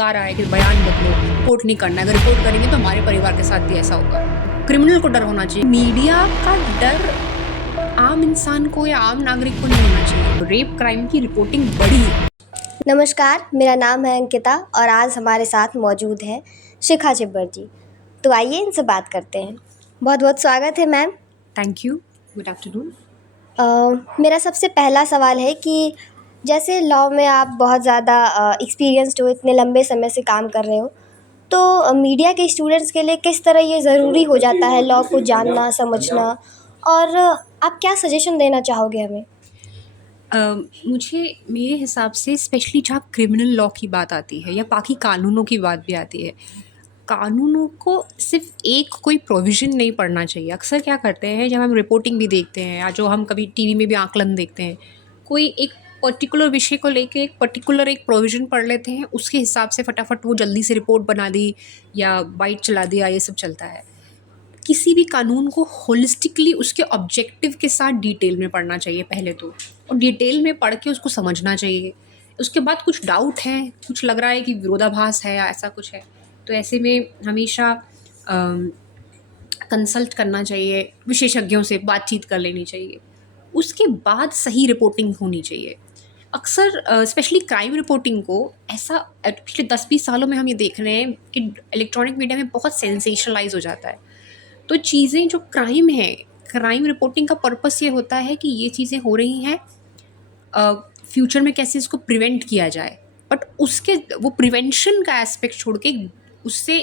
धमका रहा है कि बयान बदलो, रिपोर्ट नहीं करना है, अगर रिपोर्ट करेंगे तो हमारे परिवार के साथ भी ऐसा होगा। क्रिमिनल को डर होना चाहिए। मीडिया का डर आम इंसान को या आम नागरिक को नहीं होना चाहिए। रेप क्राइम की रिपोर्टिंग बढ़ी है। नमस्कार, मेरा नाम है अंकिता और आज हमारे साथ मौजूद है शिखा चिब्बर जी। तो आइए इनसे बात करते हैं। बहुत बहुत स्वागत है ma'am. Thank you. Good afternoon. मेरा सबसे पहला सवाल है कि जैसे लॉ में आप बहुत ज़्यादा एक्सपीरियंस्ड हो, इतने लंबे समय से काम कर रहे हो, तो मीडिया के स्टूडेंट्स के लिए किस तरह ये ज़रूरी हो जाता है लॉ को जानना, समझना, और आप क्या सजेशन देना चाहोगे हमें? मुझे मेरे हिसाब से स्पेशली जहाँ क्रिमिनल लॉ की बात आती है या बाकी कानूनों की बात भी आती है, कानूनों को सिर्फ एक कोई प्रोविज़न नहीं पढ़ना चाहिए। अक्सर क्या करते हैं जब हम रिपोर्टिंग भी देखते हैं या जो हम कभी टीवी में भी आकलन देखते हैं, कोई एक पर्टिकुलर विषय को लेके एक पर्टिकुलर एक प्रोविज़न पढ़ लेते हैं, उसके हिसाब से फटाफट वो जल्दी से रिपोर्ट बना दी या बाइट चला दिया, ये सब चलता है। किसी भी कानून को होलिस्टिकली उसके ऑब्जेक्टिव के साथ डिटेल में पढ़ना चाहिए पहले तो, और डिटेल में पढ़ के उसको समझना चाहिए। उसके बाद कुछ डाउट है, कुछ लग रहा है कि विरोधाभास है या ऐसा कुछ है, तो ऐसे में हमेशा कंसल्ट करना चाहिए, विशेषज्ञों से बातचीत कर लेनी चाहिए। उसके बाद सही रिपोर्टिंग होनी चाहिए। अक्सर स्पेशली क्राइम रिपोर्टिंग को ऐसा पिछले 10-20 सालों में हम ये देख रहे हैं कि इलेक्ट्रॉनिक मीडिया में बहुत सेंसेशनलाइज हो जाता है। तो चीज़ें जो क्राइम है, क्राइम रिपोर्टिंग का पर्पस ये होता है कि ये चीज़ें हो रही हैं, फ्यूचर में कैसे इसको प्रिवेंट किया जाए। बट उसके वो प्रिवेंशन का एस्पेक्ट छोड़ के उससे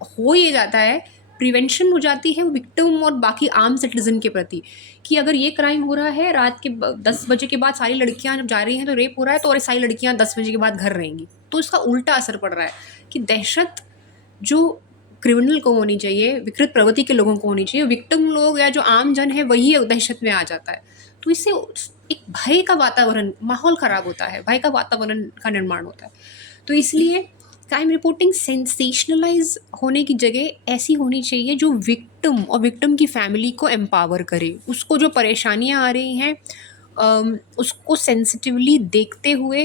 हो ये जाता है, प्रिवेंशन हो जाती है वो विक्टिम और बाकी आम सिटीजन के प्रति, कि अगर ये क्राइम हो रहा है रात के 10 बजे के बाद सारी लड़कियां जब जा रही हैं तो रेप हो रहा है, तो और सारी लड़कियां 10 बजे के बाद घर रहेंगी, तो इसका उल्टा असर पड़ रहा है कि दहशत जो क्रिमिनल को होनी चाहिए, विकृत प्रवृत्ति के लोगों को होनी चाहिए, विक्टिम लोग या जो आम जन है वही दहशत में आ जाता है। तो इससे एक भय का वातावरण, माहौल ख़राब होता है, भय का वातावरण का निर्माण होता है। तो इसलिए क्राइम रिपोर्टिंग सेंसेशनलाइज होने की जगह ऐसी होनी चाहिए जो विक्टिम और विक्टिम की फैमिली को एम्पावर करे। उसको जो परेशानियां आ रही हैं उसको सेंसिटिवली देखते हुए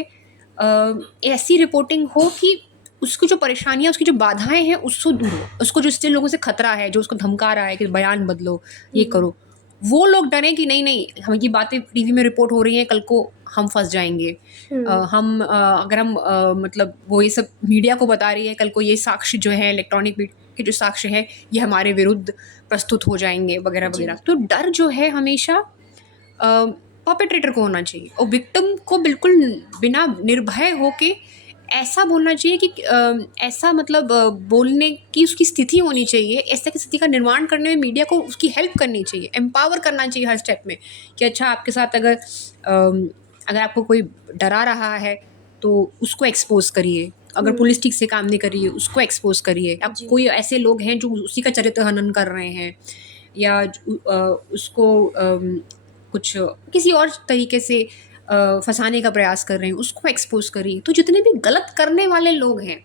ऐसी रिपोर्टिंग हो कि उसकी जो परेशानियाँ, उसकी जो बाधाएं हैं उससे दूर हो। उसको जो जिन लोगों से खतरा है, जो उसको धमका रहा है कि बयान बदलो, ये करो, वो लोग डरें कि नहीं नहीं हम ये बातें टीवी में रिपोर्ट हो रही हैं, कल को हम फंस जाएंगे। अगर हम मतलब वो ये सब मीडिया को बता रही है, कल को ये साक्ष्य जो है इलेक्ट्रॉनिक के जो साक्ष्य हैं ये हमारे विरुद्ध प्रस्तुत हो जाएंगे वगैरह वगैरह। तो डर जो है हमेशा परपेट्रेटर को होना चाहिए, और विक्टिम को बिल्कुल बिना निर्भय होके ऐसा बोलना चाहिए कि ऐसा मतलब बोलने की उसकी स्थिति होनी चाहिए। ऐसा की स्थिति का निर्माण करने में मीडिया को उसकी हेल्प करनी चाहिए, एम्पावर करना चाहिए हर स्टेप में, कि अच्छा आपके साथ अगर आपको कोई डरा रहा है तो उसको एक्सपोज करिए, अगर पुलिस ठीक से काम नहीं कर रही है उसको एक्सपोज करिए। अब कोई ऐसे लोग हैं जो उसी का चरित्र हनन कर रहे हैं या उसको कुछ किसी और तरीके से फंसाने का प्रयास कर रहे हैं, उसको एक्सपोज करिए। तो जितने भी गलत करने वाले लोग हैं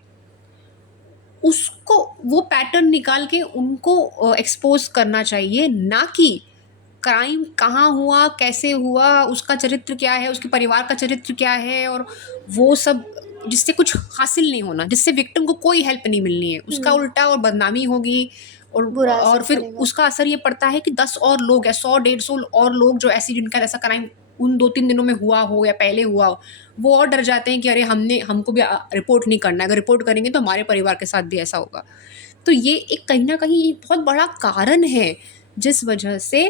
उसको वो पैटर्न निकाल के उनको एक्सपोज करना चाहिए, ना कि क्राइम कहाँ हुआ, कैसे हुआ, उसका चरित्र क्या है, उसके परिवार का चरित्र क्या है, और वो सब जिससे कुछ हासिल नहीं होना, जिससे विक्टिम को कोई हेल्प नहीं मिलनी है, उसका उल्टा और बदनामी होगी। और फिर उसका असर ये पड़ता है कि 10 और लोग या 100-150 और लोग जो ऐसी जिनका ऐसा क्राइम उन 2-3 दिनों में हुआ हो या पहले हुआ हो, वो और डर जाते हैं कि अरे हमको भी रिपोर्ट नहीं करना है, अगर रिपोर्ट करेंगे तो हमारे परिवार के साथ भी ऐसा होगा। तो ये एक कहीं ना कहीं बहुत बड़ा कारण है जिस वजह से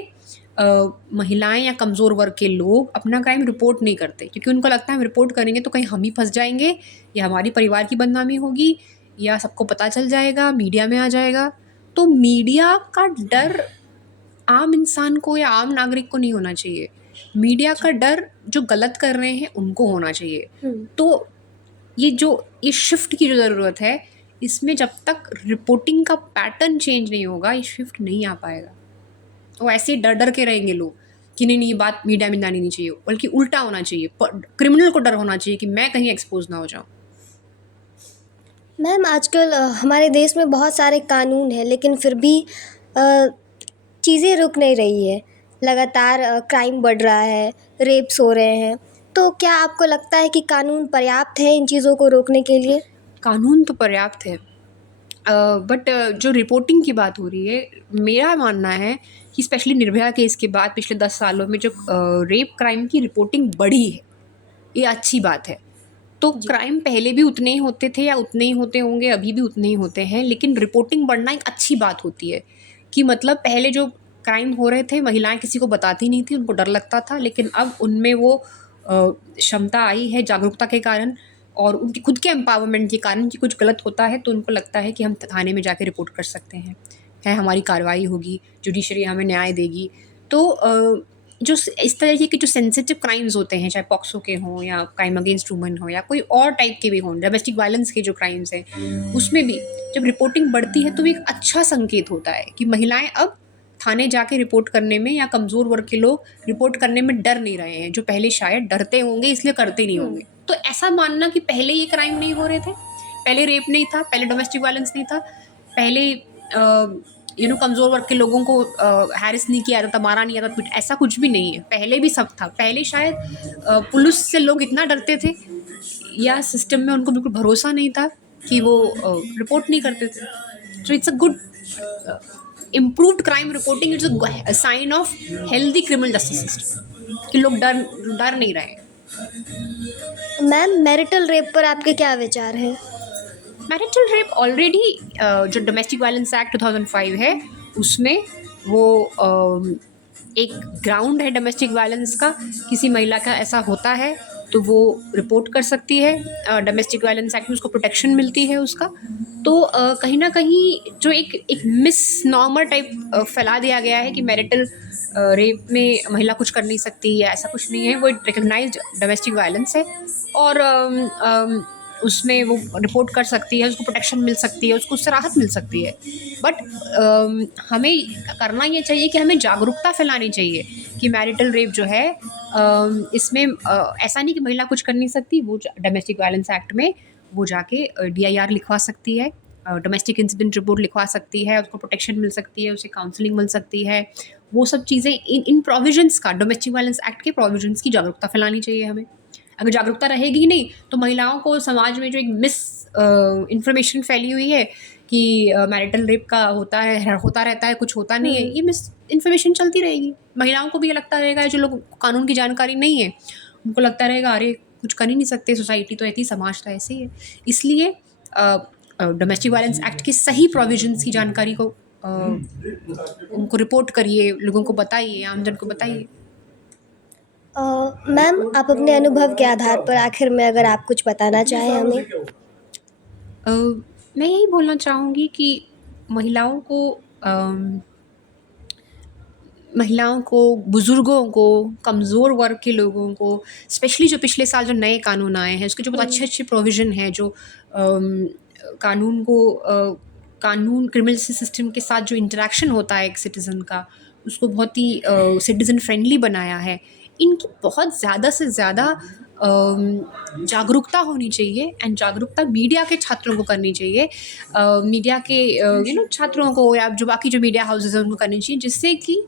महिलाएं या कमज़ोर वर्ग के लोग अपना क्राइम रिपोर्ट नहीं करते, क्योंकि उनको लगता है हम रिपोर्ट करेंगे तो कहीं हम ही फंस जाएंगे, या हमारी परिवार की बदनामी होगी, या सबको पता चल जाएगा, मीडिया में आ जाएगा। तो मीडिया का डर आम इंसान को या आम नागरिक को नहीं होना चाहिए। मीडिया का डर जो गलत कर रहे हैं उनको होना चाहिए। तो ये शिफ्ट की जो ज़रूरत है, इसमें जब तक रिपोर्टिंग का पैटर्न चेंज नहीं होगा ये शिफ्ट नहीं आ पाएगा। तो ऐसे डर डर के रहेंगे लोग कि नहीं ये बात मीडिया में आनी नहीं चाहिए, बल्कि उल्टा होना चाहिए, क्रिमिनल को डर होना चाहिए कि मैं कहीं एक्सपोज ना हो जाऊँ। मैम, आजकल हमारे देश में बहुत सारे कानून हैं, लेकिन फिर भी चीज़ें रुक नहीं रही है। लगातार क्राइम बढ़ रहा है, रेप्स हो रहे हैं। तो क्या आपको लगता है कि कानून पर्याप्त है इन चीज़ों को रोकने के लिए? कानून तो पर्याप्त है, बट जो रिपोर्टिंग की बात हो रही है, मेरा मानना है कि स्पेशली निर्भया केस के बाद पिछले 10 सालों में जो रेप क्राइम की रिपोर्टिंग बढ़ी है, ये अच्छी बात है। तो जी। क्राइम पहले भी उतने ही होते थे या उतने ही होते होंगे, अभी भी उतने ही होते हैं, लेकिन रिपोर्टिंग बढ़ना एक अच्छी बात होती है कि मतलब पहले जो क्राइम हो रहे थे महिलाएं किसी को बताती नहीं थी, उनको डर लगता था, लेकिन अब उनमें वो क्षमता आई है जागरूकता के कारण और उनके खुद के एम्पावरमेंट के कारण कि कुछ गलत होता है तो उनको लगता है कि हम थाने में जाके रिपोर्ट कर सकते हैं, हमारी कार्रवाई होगी, जुडिशरी हमें न्याय देगी। तो जो इस तरह के जो सेंसिटिव क्राइम्स होते हैं, चाहे पॉक्सो के हों या क्राइम अगेंस्ट वुमन हो या कोई और टाइप के भी हों, डोमेस्टिक वायलेंस के जो क्राइम्स हैं, उसमें भी जब रिपोर्टिंग बढ़ती है तो एक अच्छा संकेत होता है कि महिलाएं अब थाने जाके रिपोर्ट करने में या कमज़ोर वर्ग के लोग रिपोर्ट करने में डर नहीं रहे हैं, जो पहले शायद डरते होंगे इसलिए करते नहीं होंगे। तो ऐसा मानना कि पहले ये क्राइम नहीं हो रहे थे, पहले रेप नहीं था, पहले डोमेस्टिक वायलेंस नहीं था, पहले कमज़ोर वर्ग के लोगों को हैरेस नहीं किया जाता, मारा नहीं जाता, ऐसा कुछ भी नहीं है। पहले भी सब था। पहले शायद पुलिस से लोग इतना डरते थे या सिस्टम में उनको बिल्कुल भरोसा नहीं था कि वो रिपोर्ट नहीं करते थे। तो it's a good improved crime reporting, it's a sign of healthy criminal justice system कि लोग डर नहीं रहे हैं। मैम, मैरिटल रेप पर आपके क्या विचार हैं? मैरिटल रेप ऑलरेडी जो डोमेस्टिक वायलेंस एक्ट 2005 है उसमें वो एक ग्राउंड है डोमेस्टिक वायलेंस का। किसी महिला का ऐसा होता है तो वो रिपोर्ट कर सकती है, डोमेस्टिक वायलेंस एक्ट में उसको प्रोटेक्शन मिलती है उसका। तो कहीं ना कहीं जो एक मिस नॉर्मल टाइप फैला दिया गया है कि मैरिटल रेप में महिला कुछ कर नहीं सकती या ऐसा कुछ नहीं है, वो रिकग्नाइज्ड डोमेस्टिक वायलेंस है और उसमें वो रिपोर्ट कर सकती है, उसको प्रोटेक्शन मिल सकती है, उसको उससे राहत मिल सकती है। बट हमें करना ये चाहिए कि हमें जागरूकता फैलानी चाहिए कि मैरिटल रेप जो है इसमें ऐसा नहीं कि महिला कुछ कर नहीं सकती, वो डोमेस्टिक वायलेंस एक्ट में वो जाके DIR लिखवा सकती है, डोमेस्टिक इंसिडेंट रिपोर्ट लिखवा सकती है, उसको प्रोटेक्शन मिल सकती है, उसे काउंसलिंग मिल सकती है। वो सब चीज़ें इन प्रोविजंस का, डोमेस्टिक वायलेंस एक्ट के प्रोविजंस की जागरूकता फैलानी चाहिए हमें। अगर जागरूकता रहेगी ही नहीं तो महिलाओं को समाज में जो एक मिस इन्फॉर्मेशन फैली हुई है कि मैरिटल रेप का होता रहता है, कुछ होता नहीं है, ये मिस इन्फॉर्मेशन चलती रहेगी। महिलाओं को भी ये लगता रहेगा, जो लोग कानून की जानकारी नहीं है उनको लगता रहेगा अरे कुछ कर ही नहीं सकते, सोसाइटी तो ऐसी ही, समाज तो ऐसे ही है। इसलिए डोमेस्टिक वायलेंस एक्ट के सही प्रोविजंस की जानकारी को उनको रिपोर्ट करिए, लोगों को बताइए, आमजन को बताइए। मैम, आप अपने अनुभव के आधार पर आखिर में अगर आप कुछ बताना चाहें हमें? मैं यही बोलना चाहूँगी कि महिलाओं को, बुज़ुर्गों को, कमज़ोर वर्ग के लोगों को, स्पेशली जो पिछले साल जो नए कानून आए हैं उसके जो बहुत अच्छे प्रोविज़न हैं, जो कानून क्रिमिनल सिस्टम के साथ जो इंटरेक्शन होता है एक सिटीज़न का, उसको बहुत ही सिटीज़न फ्रेंडली बनाया है। इनकी बहुत ज़्यादा से ज़्यादा जागरूकता होनी चाहिए एंड जागरूकता मीडिया के छात्रों को करनी चाहिए, मीडिया के छात्रों को या जो बाकी जो मीडिया हाउसेज हैं उनको करनी चाहिए, जिससे कि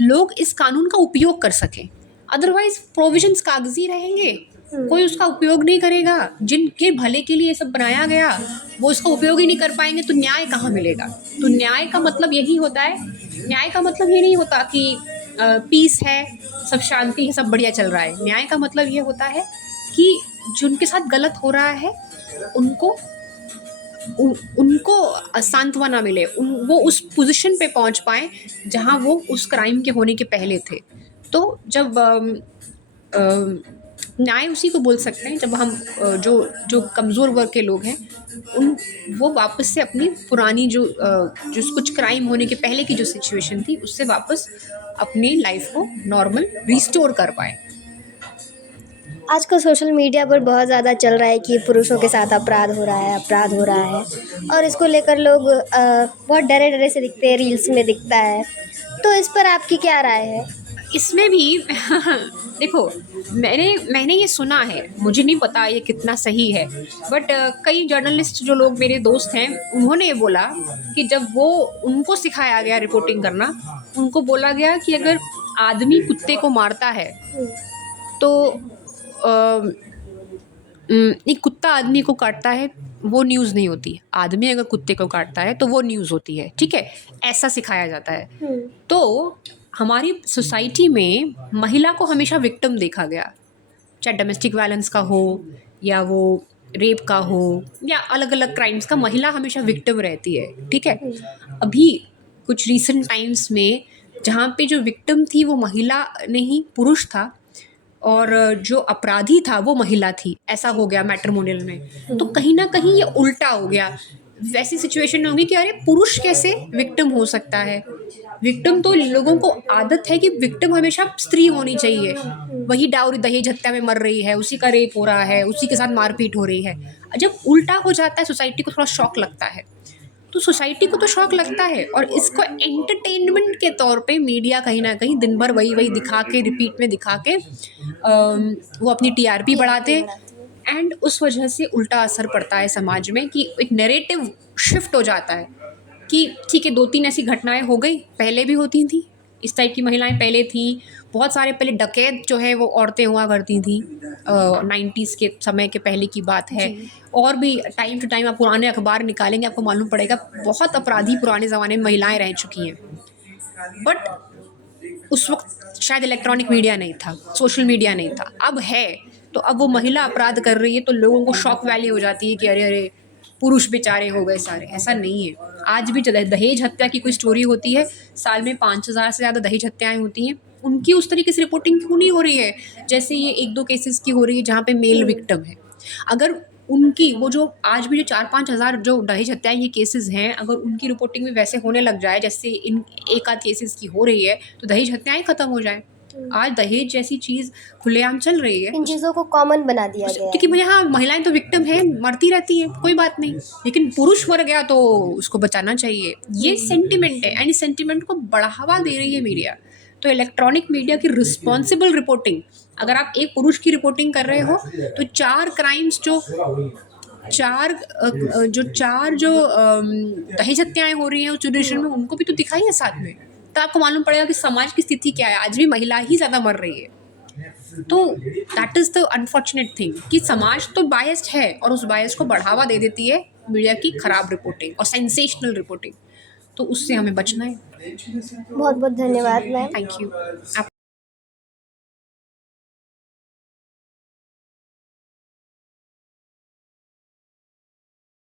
लोग इस कानून का उपयोग कर सकें। अदरवाइज प्रोविजंस कागजी रहेंगे, कोई उसका उपयोग नहीं करेगा। जिनके भले के लिए ये सब बनाया गया वो उसका उपयोग ही नहीं कर पाएंगे तो न्याय कहाँ मिलेगा? तो न्याय का मतलब यही होता है, न्याय का मतलब ये नहीं होता कि पीस है, सब शांति है, सब बढ़िया चल रहा है। न्याय का मतलब ये होता है कि जिनके साथ गलत हो रहा है उनको सांत्वना मिले, वो उस पोजीशन पे पहुंच पाए जहां वो उस क्राइम के होने के पहले थे। तो जब न्याय उसी को बोल सकते हैं जब हम जो कमज़ोर वर्ग के लोग हैं वो वापस से अपनी पुरानी जो कुछ क्राइम होने के पहले की जो सिचुएशन थी उससे वापस अपनी लाइफ को नॉर्मल रिस्टोर कर पाए। आजकल सोशल मीडिया पर बहुत ज़्यादा चल रहा है कि पुरुषों के साथ अपराध हो रहा है और इसको लेकर लोग बहुत डरे से दिखते हैं, रील्स में दिखता है। तो इस पर आपकी क्या राय है? इसमें भी देखो, मैंने ये सुना है, मुझे नहीं पता ये कितना सही है, बट कई जर्नलिस्ट जो लोग मेरे दोस्त हैं उन्होंने ये बोला कि जब वो उनको सिखाया गया रिपोर्टिंग करना, उनको बोला गया कि अगर आदमी कुत्ते को मारता है तो एक कुत्ता आदमी को काटता है, वो न्यूज़ नहीं होती। आदमी अगर कुत्ते को काटता है तो वो न्यूज़ होती है, ठीक है? ऐसा सिखाया जाता है। तो हमारी सोसाइटी में महिला को हमेशा विक्टिम देखा गया, चाहे डोमेस्टिक वायलेंस का हो या वो रेप का हो या अलग अलग क्राइम्स का, महिला हमेशा विक्टिम रहती है, ठीक है? अभी कुछ रीसेंट टाइम्स में जहाँ पे जो विक्टिम थी वो महिला नहीं पुरुष था, और जो अपराधी था वो महिला थी, ऐसा हो गया मैट्रिमोनियल में। तो कहीं ना कहीं ये उल्टा हो गया। वैसी सिचुएशन होगी कि अरे पुरुष कैसे विक्टिम हो सकता है? विक्टिम तो लोगों को आदत है कि विक्टिम हमेशा स्त्री होनी चाहिए। वही डाउरी दहेज हत्या में मर रही है, उसी का रेप हो रहा है, उसी के साथ मारपीट हो रही है। जब उल्टा हो जाता है सोसाइटी को थोड़ा शॉक लगता है। तो सोसाइटी को तो शौक लगता है, और इसको एंटरटेनमेंट के तौर पे मीडिया कहीं ना कहीं दिन भर वही वही दिखा के, रिपीट में दिखा के वो अपनी टीआरपी बढ़ाते। एंड उस वजह से उल्टा असर पड़ता है समाज में कि एक नैरेटिव शिफ्ट हो जाता है कि ठीक है, 2-3 ऐसी घटनाएं हो गई, पहले भी होती थी, इस टाइप की महिलाएं पहले थी। बहुत सारे पहले डकैत जो है वो औरतें हुआ करती थी, 90s के समय के पहले की बात है। और भी टाइम टू टाइम आप पुराने अखबार निकालेंगे, आपको मालूम पड़ेगा बहुत अपराधी पुराने ज़माने में महिलाएं रह चुकी हैं। बट उस वक्त शायद इलेक्ट्रॉनिक मीडिया नहीं था, सोशल मीडिया नहीं था, अब है। तो अब वो महिला अपराध कर रही है तो लोगों को शॉक वैल्यू हो जाती है कि अरे अरे पुरुष बेचारे हो गए सारे। ऐसा नहीं है। आज भी दहेज हत्या की कोई स्टोरी होती है, साल में 5,000 से ज़्यादा दहेज हत्याएं होती हैं, उनकी उस तरीके से रिपोर्टिंग क्यों नहीं हो रही है जैसे ये 1-2 केसेस की हो रही है जहाँ पे मेल विक्टिम है? अगर उनकी वो जो आज भी जो 4-5 हज़ार जो दहेज हत्याएं ये केसेस हैं, अगर उनकी रिपोर्टिंग भी वैसे होने लग जाए जैसे इन एक आध केसेस की हो रही है, तो दहेज हत्याएं ख़त्म हो जाएं। आज दहेज जैसी चीज़ खुलेआम चल रही है, इन चीज़ों को कॉमन बना दिया गया क्योंकि है। मुझे, हाँ, महिलाएं तो विक्टिम हैं, मरती रहती हैं, कोई बात नहीं, लेकिन पुरुष मर गया तो उसको बचाना चाहिए। ये सेंटिमेंट है, एंड इस सेंटिमेंट को बढ़ावा दे रही है मीडिया। तो इलेक्ट्रॉनिक मीडिया की रिस्पॉन्सिबल रिपोर्टिंग, अगर आप एक पुरुष की रिपोर्टिंग कर रहे हो तो 4 क्राइम्स जो दहेज हत्याएं हो रही हैं उस ड्यूरेशन में, उनको भी तो दिखाइए साथ में, तो आपको मालूम पड़ेगा कि समाज की स्थिति क्या है। आज भी महिला ही ज़्यादा मर रही है। तो that is the unfortunate thing कि समाज तो बायस्ड है और उस बायस को बढ़ावा दे देती है मीडिया की खराब रिपोर्टिंग और सेंसेशनल रिपोर्टिंग। तो उससे हमें बचना है। बहुत बहुत धन्यवाद मैम। Thank you.